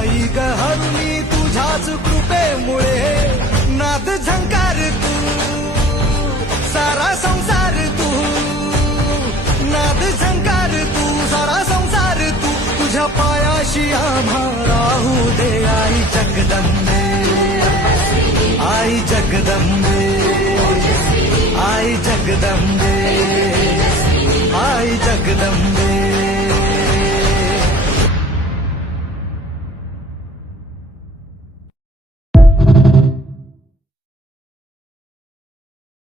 आई ग हरुणी तुझ्याच कृपेमुळे नाद झंकार तू सारा संसार तू नाद झंकार तू सारा संसार तू तुझ्या पायाशी आम्हा राहू दे आई जगदंबे आई जगदंबे आई जगदंबे आई जगदंबे